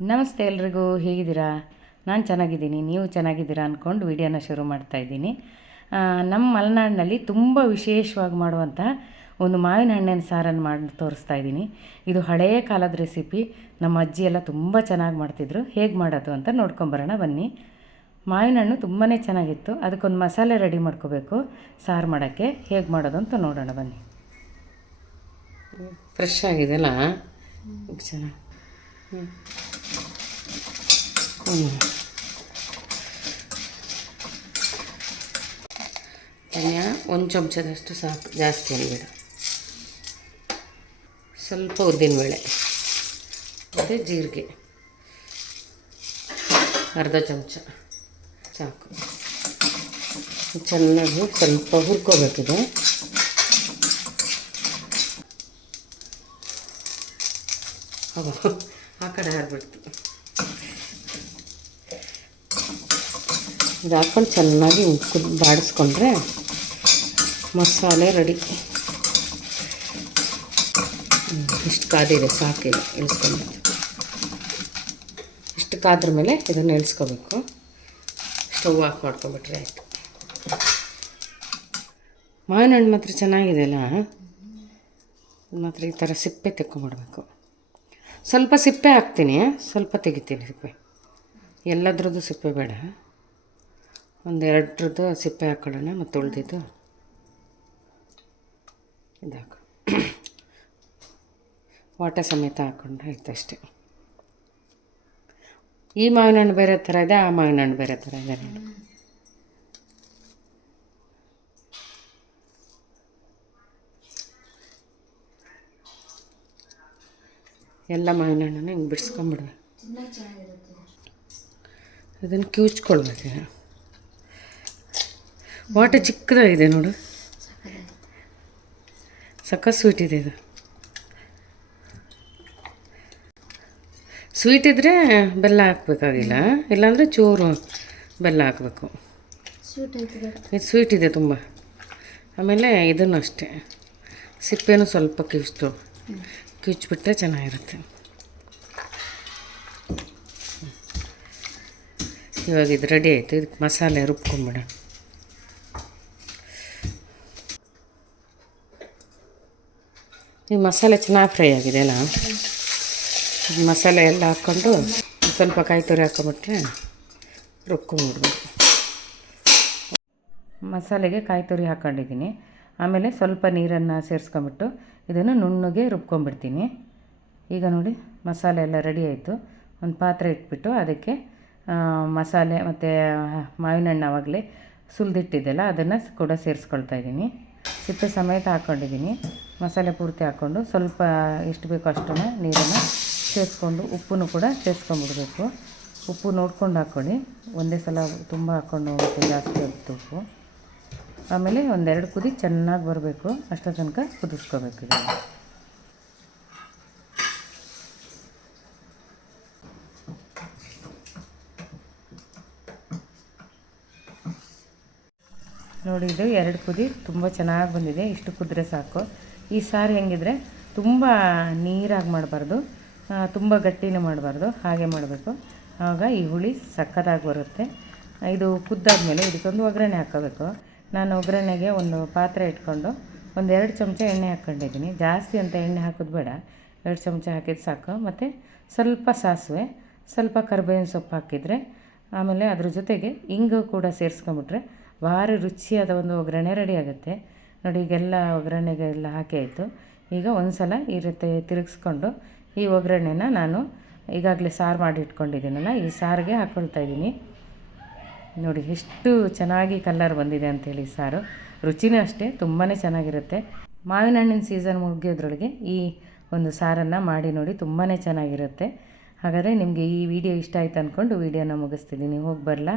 ನಮಸ್ತೆ ಎಲ್ರಿಗೂ, ಹೇಗಿದ್ದೀರಾ? ನಾನು ಚೆನ್ನಾಗಿದ್ದೀನಿ, ನೀವು ಚೆನ್ನಾಗಿದ್ದೀರಾ ಅಂದ್ಕೊಂಡು ವಿಡಿಯೋನ ಶುರು ಮಾಡ್ತಾಯಿದ್ದೀನಿ. ನಮ್ಮ ಮಲೆನಾಡಿನಲ್ಲಿ ತುಂಬ ವಿಶೇಷವಾಗಿ ಮಾಡುವಂತಹ ಒಂದು ಮಾವಿನ ಹಣ್ಣಿನ ಸಾರನ್ನು ಮಾಡಿ ತೋರಿಸ್ತಾ ಇದ್ದೀನಿ. ಇದು ಹಳೆಯ ಕಾಲದ ರೆಸಿಪಿ. ನಮ್ಮ ಅಜ್ಜಿ ಎಲ್ಲ ತುಂಬ ಚೆನ್ನಾಗಿ ಮಾಡ್ತಿದ್ರು. ಹೇಗೆ ಮಾಡೋದು ಅಂತ ನೋಡ್ಕೊಂಬರೋಣ ಬನ್ನಿ. ಮಾವಿನ ಹಣ್ಣು ತುಂಬಾ ಚೆನ್ನಾಗಿತ್ತು. ಅದಕ್ಕೊಂದು ಮಸಾಲೆ ರೆಡಿ ಮಾಡ್ಕೋಬೇಕು ಸಾರು ಮಾಡೋಕ್ಕೆ. ಹೇಗೆ ಮಾಡೋದು ಅಂತ ನೋಡೋಣ ಬನ್ನಿ. ಫ್ರೆಶ್ ಆಗಿದೆಲ್ಲ ಚೆನ್ನಾಗಿ. ಧನಿಯಾ ಒಂದು ಚಮಚದಷ್ಟು ಸಾಕು, ಜಾಸ್ತಿ ಅನ್ಬೇಡ. ಸ್ವಲ್ಪ ಉದ್ದಿನಬೇಳೆ ಮತ್ತು ಜೀರಿಗೆ ಅರ್ಧ ಚಮಚ ಸಾಕು. ಚೆನ್ನಾಗಿ ಸ್ವಲ್ಪ ಹುರ್ಕೋಬೇಕಿದೆ. ಆ ಕಡೆ ಹಾಕ್ಬಿಡ್ತು. ಇದು ಹಾಕ್ಕೊಂಡು ಚೆನ್ನಾಗಿ ಬಾಡಿಸ್ಕೊಂಡ್ರೆ ಮಸಾಲೆ ರೆಡಿ. ಇಷ್ಟು ಕಾದಿದೆ, ಸಾಕಿದೆ ಇಳಿಸ್ಕೊಂಡು. ಇಷ್ಟು ಕಾದ್ರ ಮೇಲೆ ಇದನ್ನು ಇಳಿಸ್ಕೋಬೇಕು. ಸ್ಟವ್ ಆಫ್ ಮಾಡ್ಕೊಂಬಿಟ್ರೆ ಆಯಿತು. ಮಾವಿನ ಹಣ್ಣು ಮಾತ್ರ ಚೆನ್ನಾಗಿದೆ ಅಲ್ಲ. ಮಾತ್ರ ಈ ಥರ ಸಿಪ್ಪೆ ತೆಕ್ಕೊಂಬಿಡ್ಬೇಕು. ಸ್ವಲ್ಪ ಸಿಪ್ಪೆ ಹಾಕ್ತೀನಿ, ಸ್ವಲ್ಪ ತೆಗಿತೀನಿ ಸಿಪ್ಪೆ. ಎಲ್ಲದ್ರದ್ದು ಸಿಪ್ಪೆ ಬೇಡ, ಒಂದೆರಡರದ್ದು ಸಿಪ್ಪೆ ಹಾಕ್ಕೊಳ್ಳೋಣ. ಮತ್ತು ಉಳಿದಿದ್ದು ಇದಾಕು ವಾಟೆ ಸಮೇತ ಹಾಕ್ಕೊಂಡ್ರೆ ಆಯ್ತು ಅಷ್ಟೇ. ಈ ಮಾವಿನ ಹಣ್ಣು ಬೇರೆ ಥರ ಇದೆ, ಆ ಮಾವಿನ ಹಣ್ಣು ಬೇರೆ ಥರ ಇದೆ ನೋಡಿ. ಎಲ್ಲ ಮಾವಿನ ಹಣ್ಣನ್ನು ಹಿಂಗೆ ಬಿಡಿಸ್ಕೊಂಬಿಡ್ಬೇಕು. ಅದನ್ನು ಕಿವುಚ್ಕೊಳ್ಬೇಕು. ವಾಟೆ ಚಿಕ್ಕದಾಗಿದೆ ನೋಡು, ಸಖತ್ ಸ್ವೀಟ್ ಇದೆ ಇದು. ಸ್ವೀಟ್ ಇದ್ದರೆ ಬೆಲ್ಲ ಹಾಕಬೇಕಾಗಿಲ್ಲ, ಇಲ್ಲಾಂದರೆ ಚೂರು ಬೆಲ್ಲ ಹಾಕಬೇಕು. ಇದು ಸ್ವೀಟ್ ಇದೆ ತುಂಬ. ಆಮೇಲೆ ಇದನ್ನು ಅಷ್ಟೇ, ಸಿಪ್ಪೆನೂ ಸ್ವಲ್ಪ ಕಿವುಚ್ಬಿಟ್ರೆ ಚೆನ್ನಾಗಿರುತ್ತೆ. ಇವಾಗ ಇದು ರೆಡಿ ಆಯಿತು. ಇದಕ್ಕೆ ಮಸಾಲೆ ರುಬ್ಕೊಂಬಿಡ. ಈ ಮಸಾಲೆ ಚೆನ್ನಾಗಿ ಫ್ರೈ ಆಗಿದೆ ಅಲ್ಲ. ಮಸಾಲೆ ಎಲ್ಲ ಹಾಕ್ಕೊಂಡು ಸ್ವಲ್ಪ ಕಾಯಿ ತುರಿ ಹಾಕ್ಕೊಂಬಿಟ್ರೆ ರುಬ್ಕೊಂಬಿಡ್ಬೇಕು. ಮಸಾಲೆಗೆ ಕಾಯಿ ತುರಿ ಹಾಕ್ಕೊಂಡಿದ್ದೀನಿ. ಆಮೇಲೆ ಸ್ವಲ್ಪ ನೀರನ್ನು ಸೇರಿಸ್ಕೊಂಬಿಟ್ಟು ಇದನ್ನು ನುಣ್ಣಗೆ ರುಬ್ಕೊಂಬಿಡ್ತೀನಿ. ಈಗ ನೋಡಿ ಮಸಾಲೆ ಎಲ್ಲ ರೆಡಿ ಆಯಿತು. ಒಂದು ಪಾತ್ರೆ ಇಟ್ಬಿಟ್ಟು ಅದಕ್ಕೆ ಮಸಾಲೆ ಮತ್ತು ಮಾವಿನ ಹಣ್ಣು ಆವಾಗಲೇ ಸುಲಿದಿಟ್ಟಿದ್ದೆಲ್ಲ ಅದನ್ನು ಕೂಡ ಸೇರಿಸ್ಕೊಳ್ತಾ ಇದ್ದೀನಿ. ಸಿಪ್ಪೆ ಸಮೇತ ಹಾಕ್ಕೊಂಡಿದ್ದೀನಿ. ಮಸಾಲೆ ಪೂರ್ತಿ ಹಾಕ್ಕೊಂಡು ಸ್ವಲ್ಪ ಎಷ್ಟು ಬೇಕೋ ಅಷ್ಟನ್ನು ನೀರನ್ನು ಸೇರಿಸ್ಕೊಂಡು ಉಪ್ಪನ್ನು ಕೂಡ ಸೇರಿಸ್ಕೊಂಡ್ಬಿಡ್ಬೇಕು. ಉಪ್ಪು ನೋಡ್ಕೊಂಡು ಹಾಕ್ಕೊಳ್ಳಿ, ಒಂದೇ ಸಲ ತುಂಬ ಹಾಕ್ಕೊಂಡು ಹೋಗುತ್ತೆ, ಜಾಸ್ತಿ ಆಗುತ್ತೆ ಉಪ್ಪು. ಆಮೇಲೆ ಒಂದೆರಡು ಕುದಿ ಚೆನ್ನಾಗಿ ಬರಬೇಕು, ಅಷ್ಟೋ ತನಕ ಕುದಿಸ್ಕೋಬೇಕು. ಇದನ್ನು ನೋಡಿ, ಇದು 2 ಕುದಿ ತುಂಬ ಚೆನ್ನಾಗಿ ಬಂದಿದೆ. ಇಷ್ಟು ಕುದ್ರೆ ಸಾಕು. ಈ ಸಾರು ಹೆಂಗಿದ್ರೆ ತುಂಬ ನೀರಾಗಿ ಮಾಡಬಾರ್ದು, ತುಂಬ ಗಟ್ಟಿನೂ ಮಾಡಬಾರ್ದು, ಹಾಗೆ ಮಾಡಬೇಕು. ಆವಾಗ ಈ ಹುಳಿ ಸಕ್ಕತ್ತಾಗಿ ಬರುತ್ತೆ. ಇದು ಕುದ್ದಾದ್ಮೇಲೆ ಇದಕ್ಕೊಂದು ಒಗ್ಗರಣೆ ಹಾಕ್ಕೋಬೇಕು. ನಾನು ಒಗ್ಗರಣೆಗೆ ಒಂದು ಪಾತ್ರೆ ಇಟ್ಕೊಂಡು 1-2 ಚಮಚ ಎಣ್ಣೆ ಹಾಕ್ಕೊಂಡಿದ್ದೀನಿ. ಜಾಸ್ತಿ ಅಂತ ಎಣ್ಣೆ ಹಾಕೋದು ಬೇಡ, 2 ಚಮಚ ಹಾಕಿದ್ದು ಸಾಕು. ಮತ್ತು ಸ್ವಲ್ಪ ಸಾಸಿವೆ, ಸ್ವಲ್ಪ ಕರಿಬೇವಿನ ಸೊಪ್ಪು ಹಾಕಿದರೆ, ಆಮೇಲೆ ಅದ್ರ ಜೊತೆಗೆ ಇಂಗು ಕೂಡ ಸೇರಿಸ್ಕೊಂಬಿಟ್ರೆ ಭಾರಿ ರುಚಿಯಾದ ಒಂದು ಒಗ್ಗರಣೆ ರೆಡಿ ಆಗುತ್ತೆ. ನೋಡಿ, ಈಗೆಲ್ಲ ಒಗ್ಗರಣೆಗೆಲ್ಲ ಹಾಕಿ ಆಯಿತು. ಈಗ ಒಂದು ಸಲ ಈ ರೀತಿ ತಿರುಗಿಸ್ಕೊಂಡು ಈ ಒಗ್ಗರಣೆನ ನಾನು ಈಗಾಗಲೇ ಸಾರು ಮಾಡಿ ಇಟ್ಕೊಂಡಿದ್ದೀನಲ್ಲ, ಈ ಸಾರಿಗೆ ಹಾಕ್ಕೊಳ್ತಾ ಇದ್ದೀನಿ. ನೋಡಿ ಎಷ್ಟು ಚೆನ್ನಾಗಿ ಕಲರ್ ಬಂದಿದೆ ಅಂಥೇಳಿ. ಸಾರು ರುಚಿನೂ ಅಷ್ಟೇ ತುಂಬಾ ಚೆನ್ನಾಗಿರುತ್ತೆ. ಮಾವಿನ ಹಣ್ಣಿನ ಸೀಸನ್ ಮುಗಿಯೋದ್ರೊಳಗೆ ಈ ಒಂದು ಸಾರನ್ನು ಮಾಡಿ ನೋಡಿ, ತುಂಬಾ ಚೆನ್ನಾಗಿರುತ್ತೆ. ಹಾಗಾದರೆ ನಿಮಗೆ ಈ ವಿಡಿಯೋ ಇಷ್ಟ ಆಯ್ತು ಅಂದ್ಕೊಂಡು ವಿಡಿಯೋನ ಮುಗಿಸ್ತಿದ್ದೀನಿ. ಹೋಗಿ ಬರಲಾ?